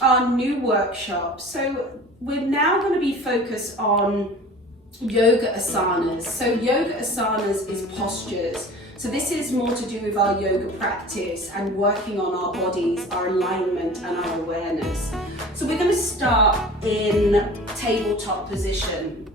our new workshop. So we're now going to be focused on yoga asanas. So yoga asanas is postures. So this is more to do with our yoga practice and working on our bodies, our alignment and our awareness. So we're going to start in tabletop position.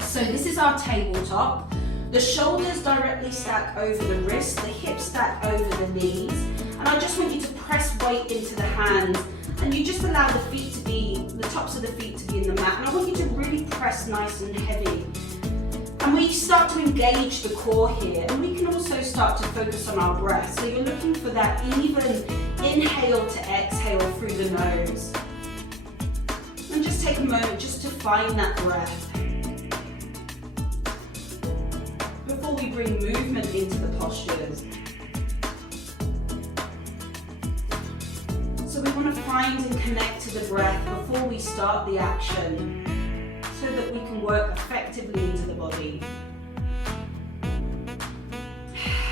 So this is our tabletop. The shoulders directly stack over the wrists, the hips stack over the knees. And I just want you to press weight into the hands, and you just allow the feet to be, the tops of the feet to be in the mat. And I want you to really press nice and heavy. And we start to engage the core here, and we can also start to focus on our breath. So you're looking for that even inhale to exhale through the nose. And just take a moment just to find that breath before we bring movement into the postures. So we want to find and connect to the breath before we start the action, so that we can work effectively into the body.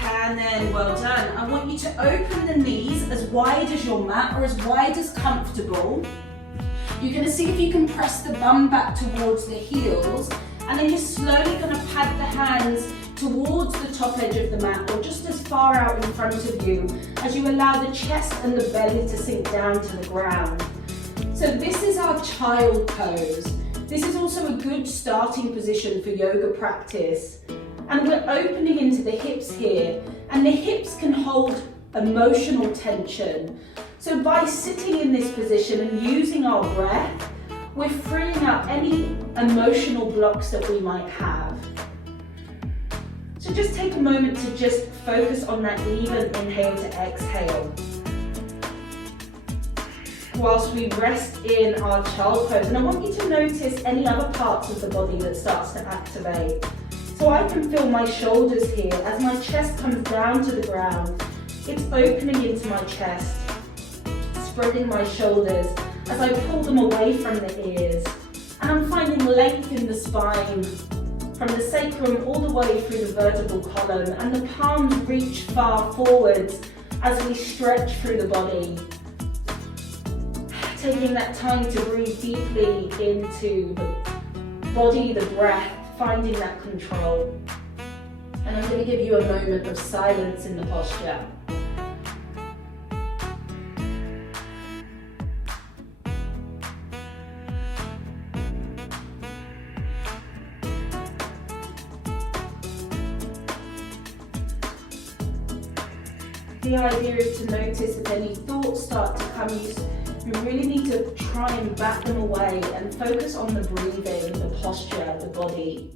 And then, well done. I want you to open the knees as wide as your mat, or as wide as comfortable. You're going to see if you can press the bum back towards the heels, and then you're slowly going to pad the hands towards the top edge of the mat, or just as far out in front of you, as you allow the chest and the belly to sink down to the ground. So this is our child pose. This is also a good starting position for yoga practice. And we're opening into the hips here, and the hips can hold emotional tension. So by sitting in this position and using our breath, we're freeing up any emotional blocks that we might have. So just take a moment to just focus on that even inhale to exhale, whilst we rest in our child pose. And I want you to notice any other parts of the body that starts to activate. So I can feel my shoulders here as my chest comes down to the ground. It's opening into my chest, spreading my shoulders as I pull them away from the ears. And I'm finding length in the spine, from the sacrum all the way through the vertebral column, and the palms reach far forwards as we stretch through the body. Taking that time to breathe deeply into the body, the breath, finding that control. And I'm going to give you a moment of silence in the posture. The idea is to notice if any thoughts start to come, you really need to try and bat them away and focus on the breathing, the posture, the body.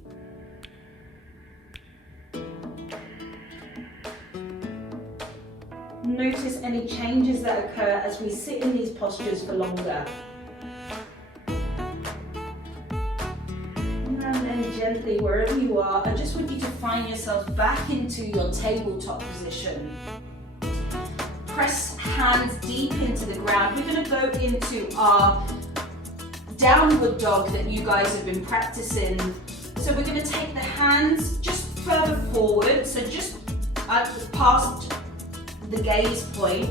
Notice any changes that occur as we sit in these postures for longer. And then gently, wherever you are, I just want you to find yourself back into your tabletop position. Press hands deep into the ground. We're going to go into our downward dog that you guys have been practicing. So we're going to take the hands just further forward, so just past the gaze point.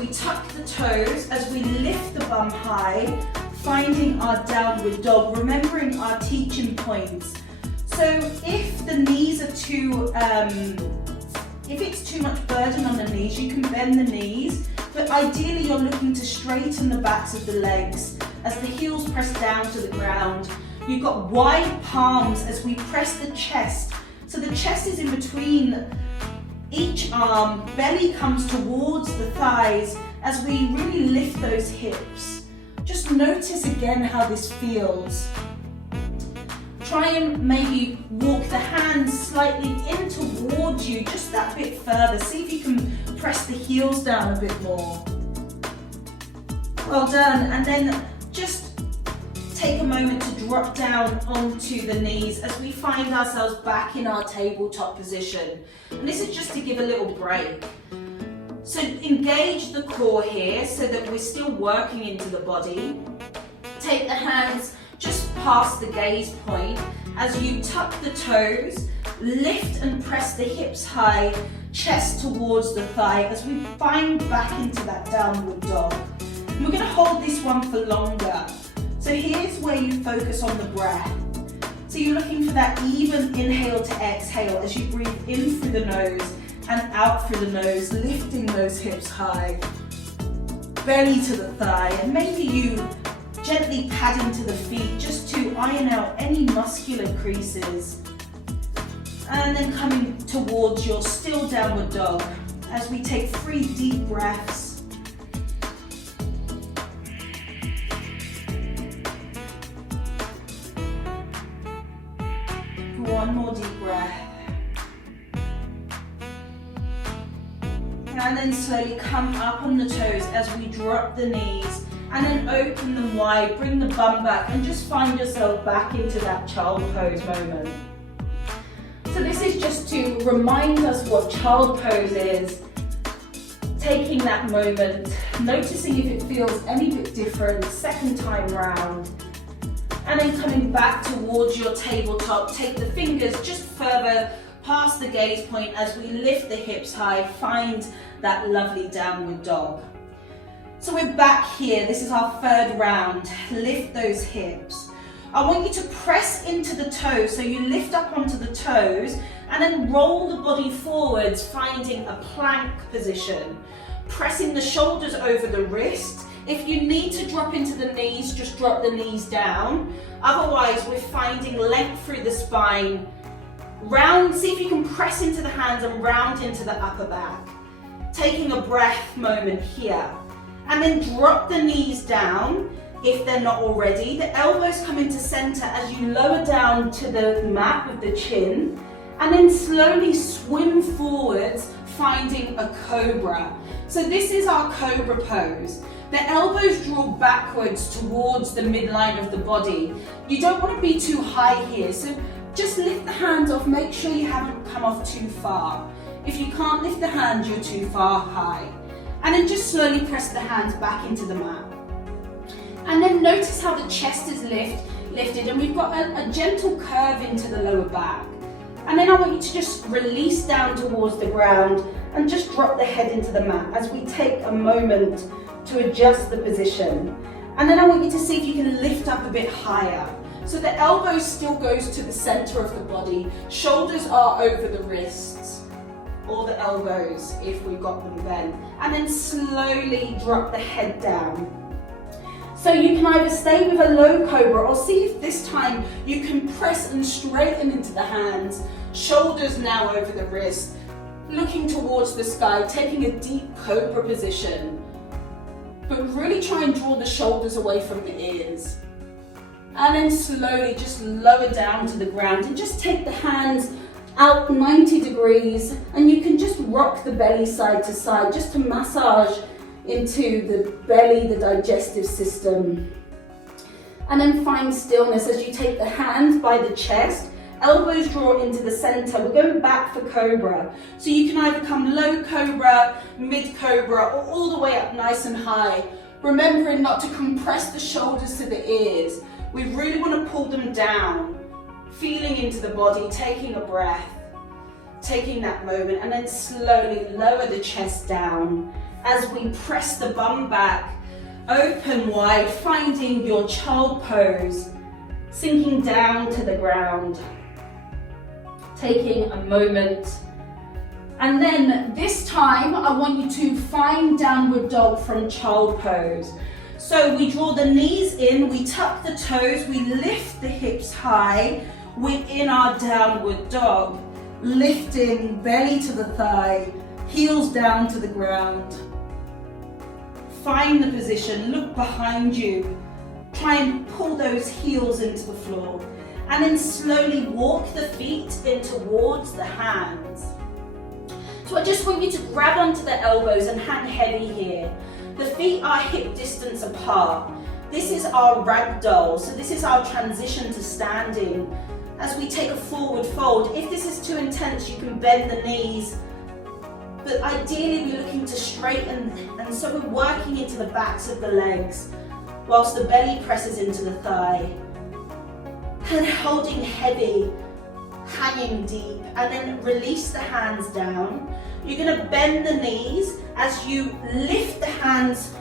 We tuck the toes as we lift the bum high, finding our downward dog, remembering our teaching points. So if the knees are too if it's too much burden on the knees, you can bend the knees, but ideally you're looking to straighten the backs of the legs as the heels press down to the ground. You've got wide palms as we press the chest. So the chest is in between each arm, belly comes towards the thighs as we really lift those hips. Just notice again how this feels. Try and maybe walk the hands slightly in towards you, just that bit further. See if you can press the heels down a bit more. Well done. And then just take a moment to drop down onto the knees as we find ourselves back in our tabletop position. And this is just to give a little break. So engage the core here so that we're still working into the body. Take the hands just past the gaze point as you tuck the toes, lift and press the hips high, chest towards the thigh as we find back into that downward dog. And we're going to hold this one for longer. So here's where you focus on the breath. So you're looking for that even inhale to exhale as you breathe in through the nose and out through the nose, lifting those hips high, belly to the thigh, and maybe you gently pad into the feet just to iron out any muscular creases. And then coming towards your still downward dog as we take 3 deep breaths. One more deep breath. And then slowly come up on the toes as we drop the knees and then open them wide, bring the bum back and just find yourself back into that child pose moment. So this is just to remind us what child pose is, taking that moment, noticing if it feels any bit different, second time round, and then coming back towards your tabletop. Take the fingers just further past the gaze point as we lift the hips high, find that lovely downward dog. So we're back here, this is our 3rd round. Lift those hips. I want you to press into the toes, so you lift up onto the toes and then roll the body forwards, finding a plank position. Pressing the shoulders over the wrist. If you need to drop into the knees, just drop the knees down. Otherwise, we're finding length through the spine. Round, see if you can press into the hands and round into the upper back. Taking a breath moment here. And then drop the knees down if they're not already. The elbows come into center as you lower down to the mat with the chin. And then slowly swim forwards, finding a cobra. So this is our cobra pose. The elbows draw backwards towards the midline of the body. You don't want to be too high here, so just lift the hands off, make sure you haven't come off too far. If you can't lift the hands, you're too far high. And then just slowly press the hands back into the mat. And then notice how the chest is lifted and we've got a gentle curve into the lower back. And then I want you to just release down towards the ground and just drop the head into the mat as we take a moment to adjust the position. And then I want you to see if you can lift up a bit higher. So the elbows still goes to the center of the body, shoulders are over the wrists, or the elbows if we've got them bent. And then slowly drop the head down. So you can either stay with a low cobra or see if this time you can press and straighten into the hands, shoulders now over the wrist, looking towards the sky, taking a deep cobra position. But really try and draw the shoulders away from the ears. And then slowly just lower down to the ground and just take the hands out 90 degrees and you can just rock the belly side to side just to massage into the belly, the digestive system. And then find stillness as you take the hands by the chest, elbows draw into the center. We're going back for cobra. So you can either come low cobra, mid cobra, or all the way up nice and high. Remembering not to compress the shoulders to the ears. We really want to pull them down, feeling into the body, taking a breath, taking that moment, and then slowly lower the chest down as we press the bum back, open wide, finding your child pose, sinking down to the ground, taking a moment. And then this time, I want you to find downward dog from child pose. So we draw the knees in, we tuck the toes, we lift the hips high, we're in our downward dog, lifting belly to the thigh, heels down to the ground. Find the position, look behind you, try and pull those heels into the floor, and then slowly walk the feet in towards the hands. So I just want you to grab onto the elbows and hang heavy here. The feet are hip distance apart. This is our ragdoll, so this is our transition to standing. As we take a forward fold, if this is too intense, you can bend the knees. But ideally we're looking to straighten, and so we're working into the backs of the legs whilst the belly presses into the thigh. And holding heavy, hanging deep, and then release the hands down. You're going to bend the knees as you lift the hands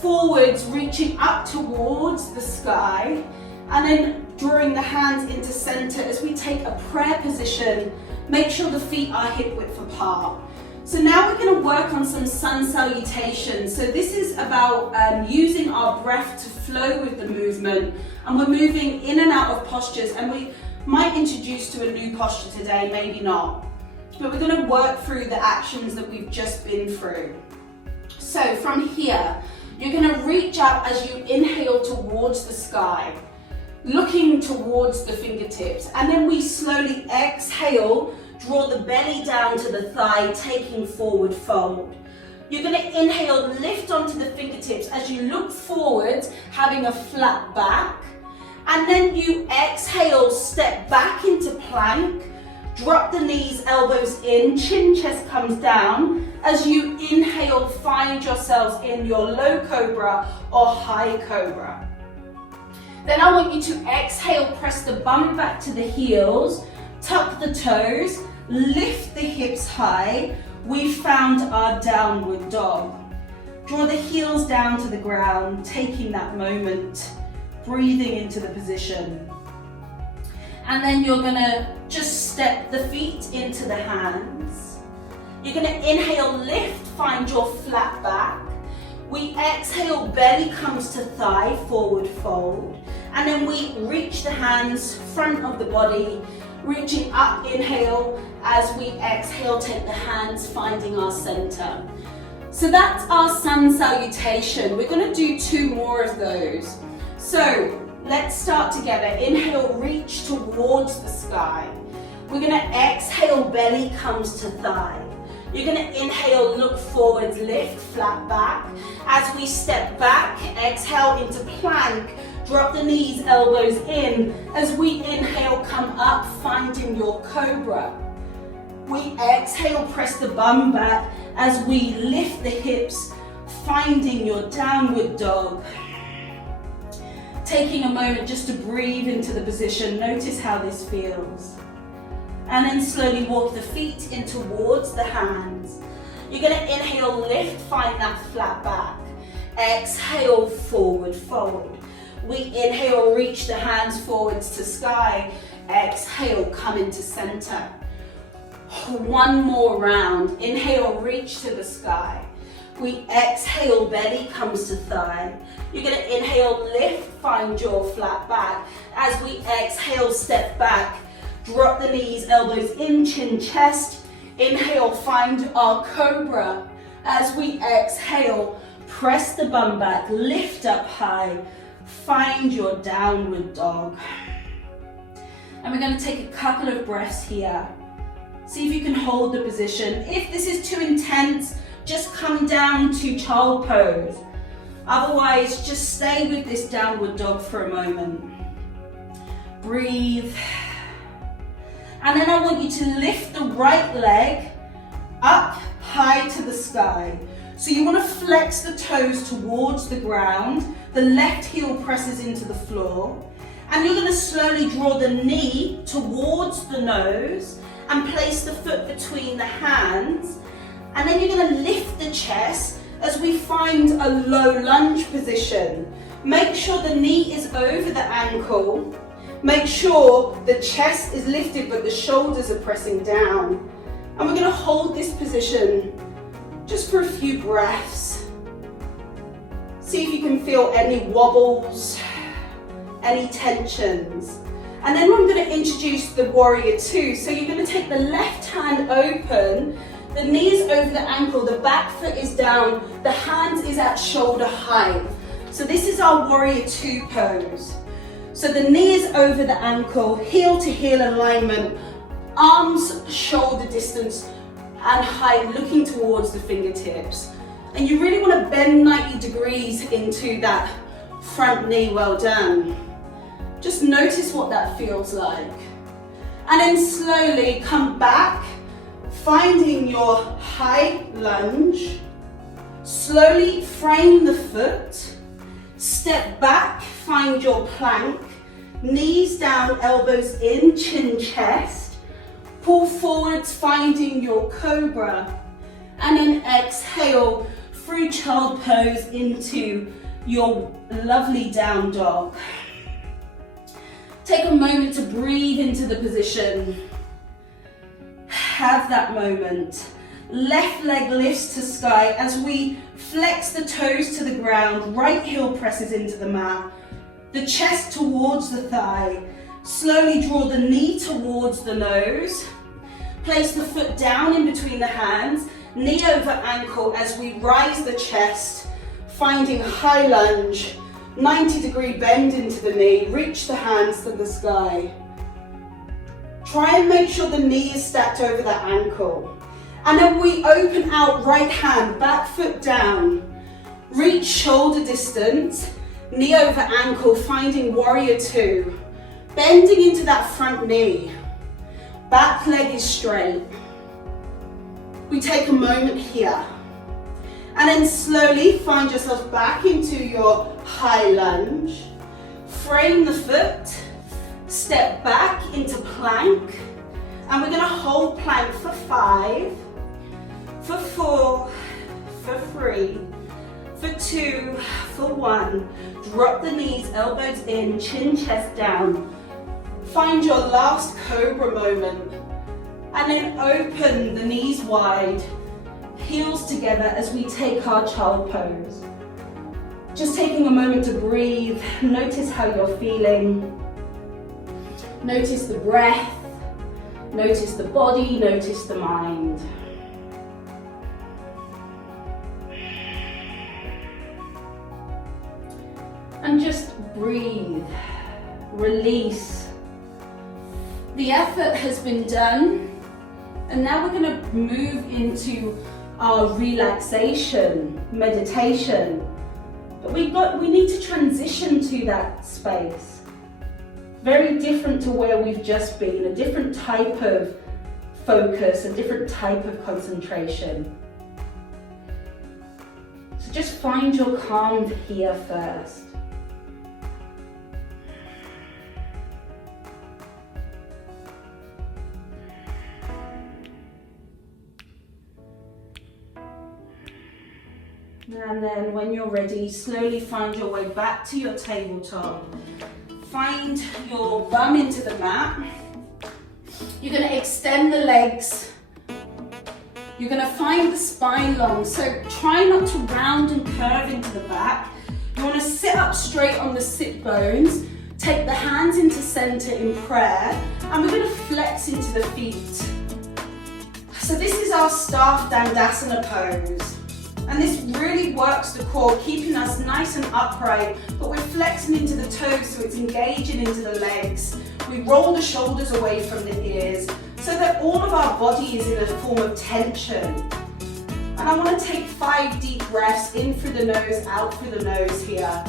forwards, reaching up towards the sky, and then drawing the hands into center as we take a prayer position. Make sure the feet are hip width apart. So now we're going to work on some sun salutations. So this is about using our breath to flow with the movement, and we're moving in and out of postures, and we might introduce to a new posture today, maybe not. But we're going to work through the actions that we've just been through. So from here, you're going to reach out as you inhale towards the sky, looking towards the fingertips, and then we slowly exhale, draw the belly down to the thigh, taking forward fold. You're going to inhale, lift onto the fingertips as you look forward, having a flat back, and then you exhale, step back into plank, drop the knees, elbows in, chin, chest comes down. As you inhale, find yourselves in your low cobra or high cobra. Then I want you to exhale, press the bum back to the heels, tuck the toes, lift the hips high. We found our downward dog. Draw the heels down to the ground, taking that moment, breathing into the position. And then you're gonna just step the feet into the hands. You're gonna inhale, lift, find your flat back. We exhale, belly comes to thigh, forward fold. And then we reach the hands, front of the body, reaching up, inhale. As we exhale, take the hands, finding our center. So that's our sun salutation. We're gonna do 2 more of those. So let's start together. Inhale, reach towards the sky. We're gonna exhale, belly comes to thigh. You're gonna inhale, look forwards, lift, flat back. As we step back, exhale into plank, drop the knees, elbows in. As we inhale, come up, finding your cobra. We exhale, press the bum back as we lift the hips, finding your downward dog. Taking a moment just to breathe into the position, notice how this feels. And then slowly walk the feet in towards the hands. You're gonna inhale, lift, find that flat back. Exhale, forward fold. We inhale, reach the hands forwards to sky. Exhale, come into center. 1 more round. Inhale, reach to the sky. We exhale, belly comes to thigh. You're gonna inhale, lift, find your flat back. As we exhale, step back. Drop the knees, elbows in, chin, chest. Inhale, find our cobra. As we exhale, press the bum back, lift up high. Find your downward dog. And we're going to take a couple of breaths here. See if you can hold the position. If this is too intense, just come down to child pose. Otherwise, just stay with this downward dog for a moment. Breathe. And then I want you to lift the right leg up high to the sky. So you want to flex the toes towards the ground. The left heel presses into the floor. And you're going to slowly draw the knee towards the nose and place the foot between the hands. And then you're going to lift the chest as we find a low lunge position. Make sure the knee is over the ankle. Make sure the chest is lifted but the shoulders are pressing down. And we're going to hold this position just for a few breaths. See if you can feel any wobbles, any tensions. And then I'm going to introduce the warrior 2. So you're going to take the left hand open, the knee is over the ankle, the back foot is down, the hands is at shoulder height. So this is our warrior 2 pose. So the knee is over the ankle, heel to heel alignment, arms shoulder distance and height, looking towards the fingertips. And you really want to bend 90 degrees into that front knee. Well done. Just notice what that feels like. And then slowly come back, finding your high lunge. Slowly frame the foot. Step back, find your plank. Knees down, elbows in, chin, chest. Pull forwards, finding your cobra. And then exhale, through child pose into your lovely down dog. Take a moment to breathe into the position. Have that moment. Left leg lifts to sky as we flex the toes to the ground. Right heel presses into the mat. The chest towards the thigh. Slowly draw the knee towards the nose. Place the foot down in between the hands. Knee over ankle as we rise the chest. Finding high lunge. 90-degree bend into the knee. Reach the hands to the sky. Try and make sure the knee is stacked over the ankle. And then we open out right hand, back foot down. Reach shoulder distance, knee over ankle, finding warrior two. Bending into that front knee. Back leg is straight. We take a moment here. And then slowly find yourself back into your high lunge. Frame the foot. Step back into plank. And we're going to hold plank for 5, for 4, for 3, for 2, for 1. Drop the knees, elbows in, chin, chest down. Find your last cobra moment. And then open the knees wide, heels together as we take our child pose. Just taking a moment to breathe. Notice how you're feeling. Notice the breath. Notice the body. Notice the mind. And just breathe. Release. The effort has been done. And now we're going to move into our relaxation meditation. But we need to transition to that space. Very different to where we've just been, a different type of focus, a different type of concentration. So just find your calm here first. And then when you're ready, slowly find your way back to your tabletop. Find your bum into the mat. You're going to extend the legs. You're going to find the spine long. So try not to round and curve into the back. You want to sit up straight on the sit bones. Take the hands into center in prayer. And we're going to flex into the feet. So this is our staff Dandasana pose. And this really works the core, keeping us nice and upright, but we're flexing into the toes so it's engaging into the legs. We roll the shoulders away from the ears so that all of our body is in a form of tension. And I want to take 5 deep breaths in through the nose, out through the nose here,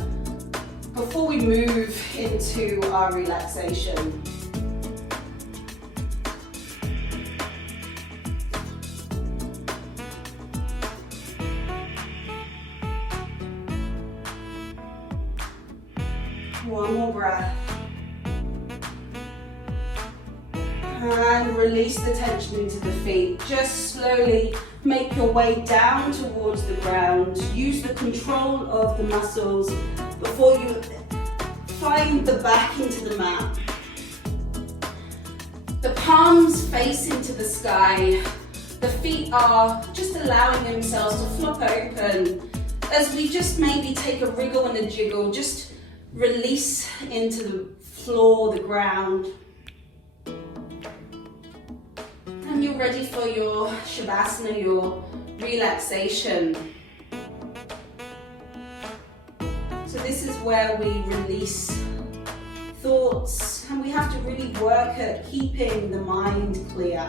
before we move into our relaxation. One more breath. And release the tension into the feet. Just slowly make your way down towards the ground. Use the control of the muscles before you find the back into the mat. The palms face into the sky. The feet are just allowing themselves to flop open as we just maybe take a wriggle and a jiggle. Just release into the floor, the ground. And you're ready for your Shavasana, your relaxation. So this is where we release thoughts, and we have to really work at keeping the mind clear.